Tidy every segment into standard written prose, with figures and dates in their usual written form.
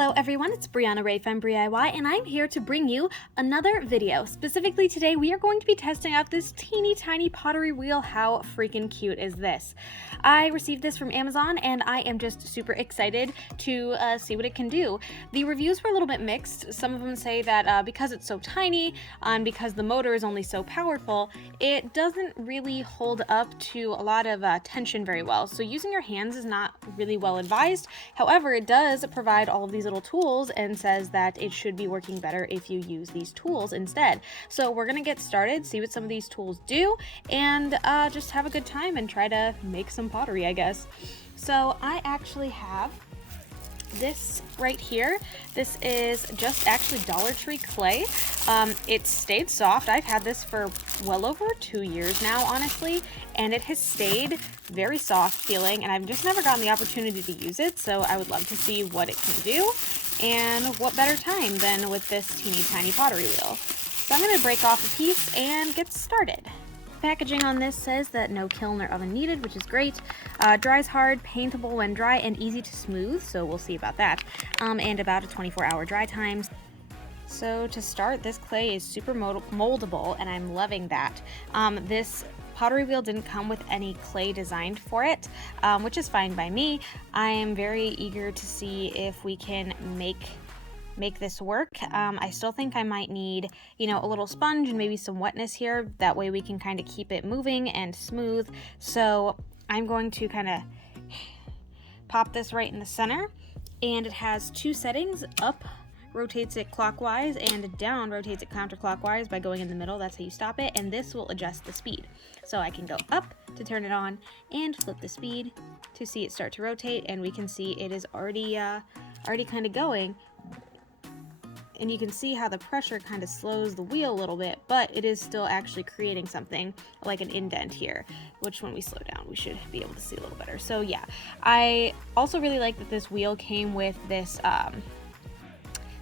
Hello everyone, it's Brianna Ray from BriIY, and I'm here to bring you another video. Specifically today, we are going to be testing out this teeny tiny pottery wheel. How freaking cute is this? I received this from Amazon and I am just super excited to see what it can do. The reviews were a little bit mixed. Some of them say that because it's so tiny and because the motor is only so powerful, it doesn't really hold up to a lot of tension very well. So using your hands is not really well advised. However, it does provide all of these little tools and says that it should be working better if you use these tools instead. So we're gonna get started, see what some of these tools do, and just have a good time and try to make some pottery, I guess. So I actually have this right here. This is just actually Dollar Tree clay. It stayed soft. I've had this for well over 2 years now, honestly, and it has stayed very soft feeling, and I've just never gotten the opportunity to use it, so I would love to see what it can do, and what better time than with this teeny tiny pottery wheel. So I'm going to break off a piece and get started. Packaging on this says that no kiln or oven needed, which is great. Dries hard, paintable when dry, and easy to smooth, so we'll see about that. And about a 24-hour dry time. So to start, this clay is super moldable, and I'm loving that. This pottery wheel didn't come with any clay designed for it, which is fine by me. I am very eager to see if we can make this work. I still think I might need, a little sponge and maybe some wetness here. That way we can kind of keep it moving and smooth. So I'm going to kind of pop this right in the center, and it has two settings. Up rotates it clockwise, and down rotates it counterclockwise by going in the middle. That's how you stop it, and this will adjust the speed. So I can go up to turn it on and flip the speed to see it start to rotate, and we can see it is already kind of going. And you can see how the pressure kind of slows the wheel a little bit, but it is still actually creating something like an indent here, which when we slow down, we should be able to see a little better. So yeah, I also really like that this wheel came with this,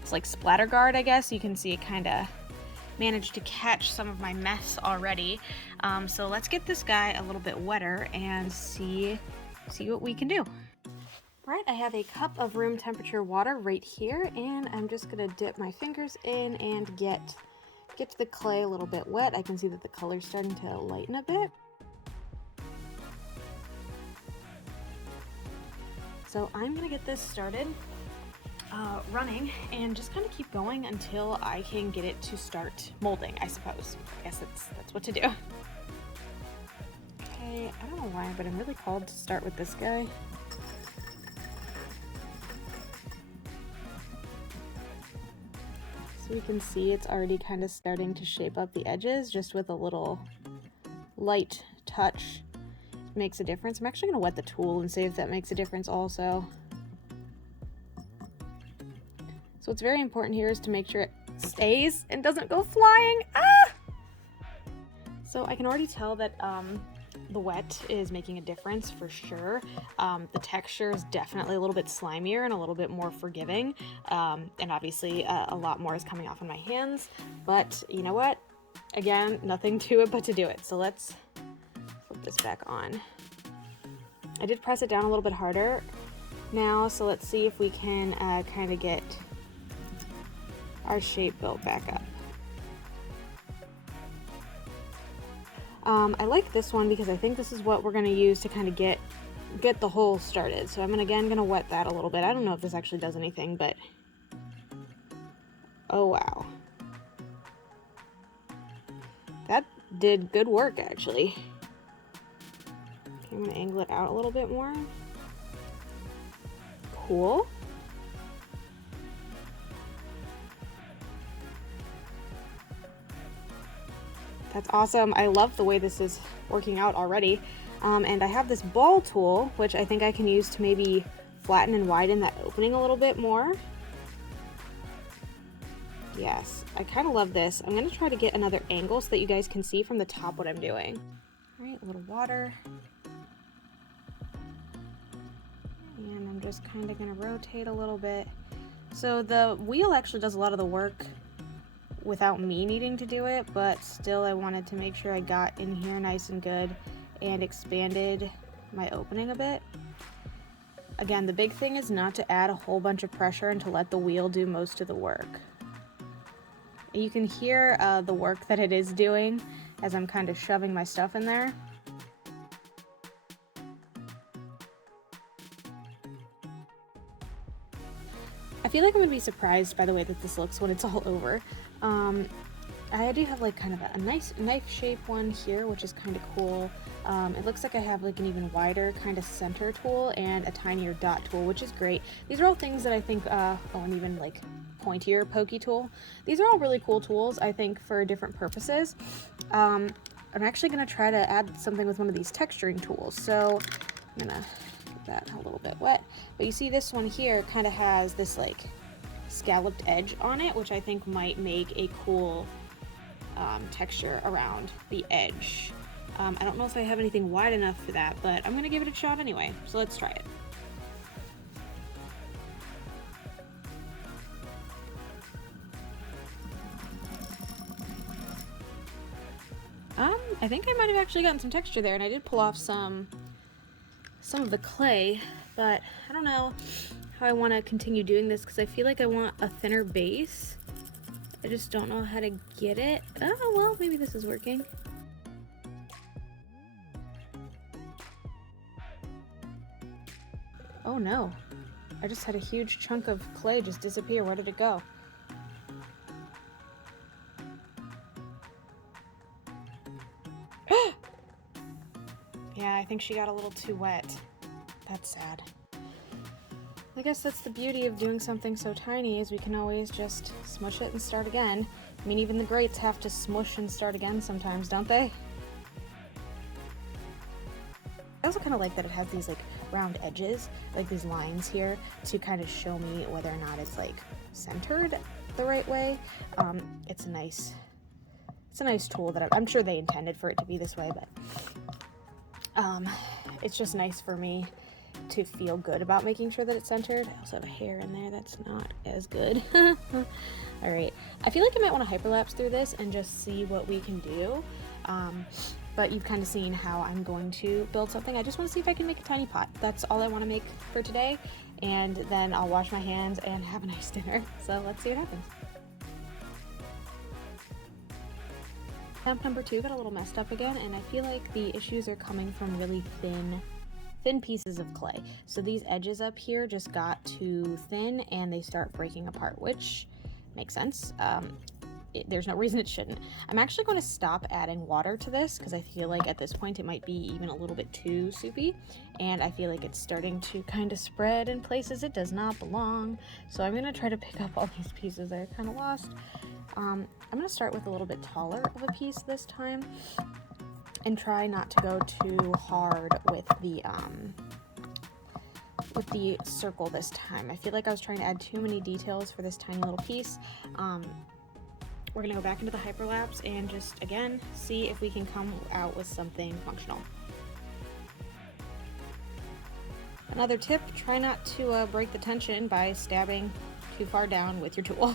it's like splatter guard, I guess. You can see it kind of managed to catch some of my mess already. So let's get this guy a little bit wetter and see what we can do. Right, I have a cup of room temperature water right here, and I'm just gonna dip my fingers in and get the clay a little bit wet. I can see that the color's starting to lighten a bit. So I'm gonna get this started running and just kind of keep going until I can get it to start molding, I suppose. I guess that's what to do. Okay, I don't know why, but I'm really called to start with this guy. So you can see it's already kind of starting to shape up the edges just with a little light touch. It makes a difference. I'm actually going to wet the tool and see if that makes a difference also. So what's very important here is to make sure it stays and doesn't go flying. Ah! So I can already tell that the wet is making a difference for sure. The texture is definitely a little bit slimier and a little bit more forgiving, and obviously a lot more is coming off in my hands, but you know what, again, nothing to it but to do it. So let's flip this back on. I did press it down a little bit harder now, so let's see if we can kind of get our shape built back up. I like this one because I think this is what we're going to use to kind of get the hole started. So I'm gonna wet that a little bit. I don't know if this actually does anything, but oh wow. That did good work actually. Okay, I'm going to angle it out a little bit more. Cool. That's awesome. I love the way this is working out already. And I have this ball tool, which I think I can use to maybe flatten and widen that opening a little bit more. Yes, I kind of love this. I'm going to try to get another angle so that you guys can see from the top what I'm doing. All right, a little water. And I'm just kind of going to rotate a little bit. So the wheel actually does a lot of the work without me needing to do it, but still I wanted to make sure I got in here nice and good and expanded my opening a bit. Again, the big thing is not to add a whole bunch of pressure and to let the wheel do most of the work. You can hear the work that it is doing as I'm kind of shoving my stuff in there. I feel like I'm gonna be surprised by the way that this looks when it's all over. I do have like kind of a nice knife shape one here, which is kind of cool. It looks like I have like an even wider kind of center tool and a tinier dot tool, which is great. These are all things that I think, oh, and even like pointier pokey tool. These are all really cool tools, I think, for different purposes. I'm actually gonna try to add something with one of these texturing tools. So I'm gonna get that a little bit wet. But you see this one here kind of has this like scalloped edge on it, which I think might make a cool texture around the edge. I don't know if I have anything wide enough for that, but I'm gonna give it a shot anyway, so let's try it. I think I might have actually gotten some texture there, and I did pull off some of the clay, but I don't know how I want to continue doing this because I feel like I want a thinner base. I just don't know how to get it. Oh, well, maybe this is working. Oh no, I just had a huge chunk of clay just disappear. Where did it go? Yeah, I think she got a little too wet. That's sad. I guess that's the beauty of doing something so tiny, is we can always just smush it and start again. I mean, even the greats have to smush and start again sometimes, don't they? I also kind of like that it has these like round edges, like these lines here, to kind of show me whether or not it's like centered the right way. It's a nice tool that I'm sure they intended for it to be this way, but it's just nice for me to feel good about making sure that it's centered. I also have a hair in there that's not as good. All right, I feel like I might want to hyperlapse through this and just see what we can do. But you've kind of seen how I'm going to build something. I just want to see if I can make a tiny pot. That's all I want to make for today, and then I'll wash my hands and have a nice dinner. So let's see what happens. Attempt number 2 got a little messed up again, and I feel like the issues are coming from really thin pieces of clay. So these edges up here just got too thin and they start breaking apart, which makes sense. There's no reason it shouldn't. I'm actually going to stop adding water to this because I feel like at this point it might be even a little bit too soupy, and I feel like it's starting to kind of spread in places it does not belong. So I'm going to try to pick up all these pieces that are kind of lost. I'm going to start with a little bit taller of a piece this time and try not to go too hard with the circle this time. I feel like I was trying to add too many details for this tiny little piece. We're gonna go back into the hyperlapse and just again see if we can come out with something functional. Another tip, try not to break the tension by stabbing too far down with your tool.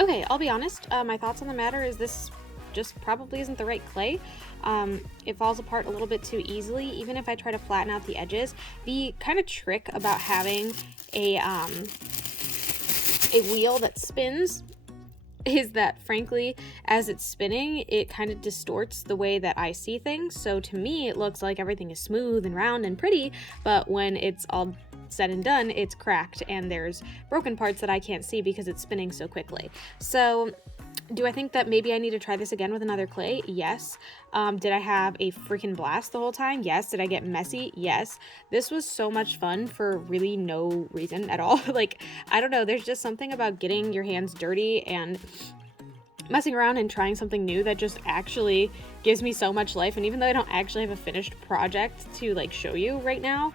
Okay, I'll be honest, my thoughts on the matter is this just probably isn't the right clay. It falls apart a little bit too easily, even if I try to flatten out the edges. The kind of trick about having a wheel that spins is that, frankly, as it's spinning, it kind of distorts the way that I see things. So to me, it looks like everything is smooth and round and pretty, but when it's all said and done, it's cracked and there's broken parts that I can't see because it's spinning so quickly. So do I think that maybe I need to try this again with another clay? Yes. Did I have a freaking blast the whole time? Yes. Did I get messy? Yes. This was so much fun for really no reason at all. Like, I don't know, there's just something about getting your hands dirty and messing around and trying something new that just actually gives me so much life. And even though I don't actually have a finished project to like show you right now,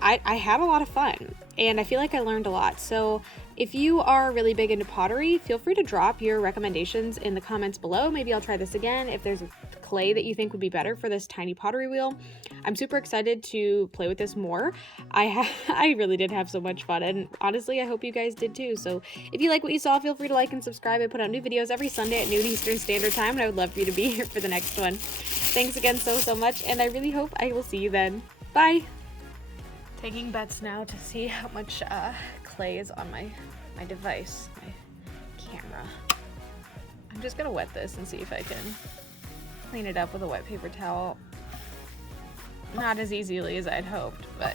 I had a lot of fun, and I feel like I learned a lot. So if you are really big into pottery, feel free to drop your recommendations in the comments below. Maybe I'll try this again if there's a clay that you think would be better for this tiny pottery wheel. I'm super excited to play with this more. I really did have so much fun, and honestly, I hope you guys did too. So if you like what you saw, feel free to like and subscribe. I put out new videos every Sunday at noon Eastern Standard Time, and I would love for you to be here for the next one. Thanks again so much, and I really hope I will see you then. Bye! Taking bets now to see how much clay is on my device, my camera. I'm just gonna wet this and see if I can clean it up with a wet paper towel. Not as easily as I'd hoped, but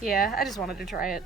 yeah, I just wanted to try it.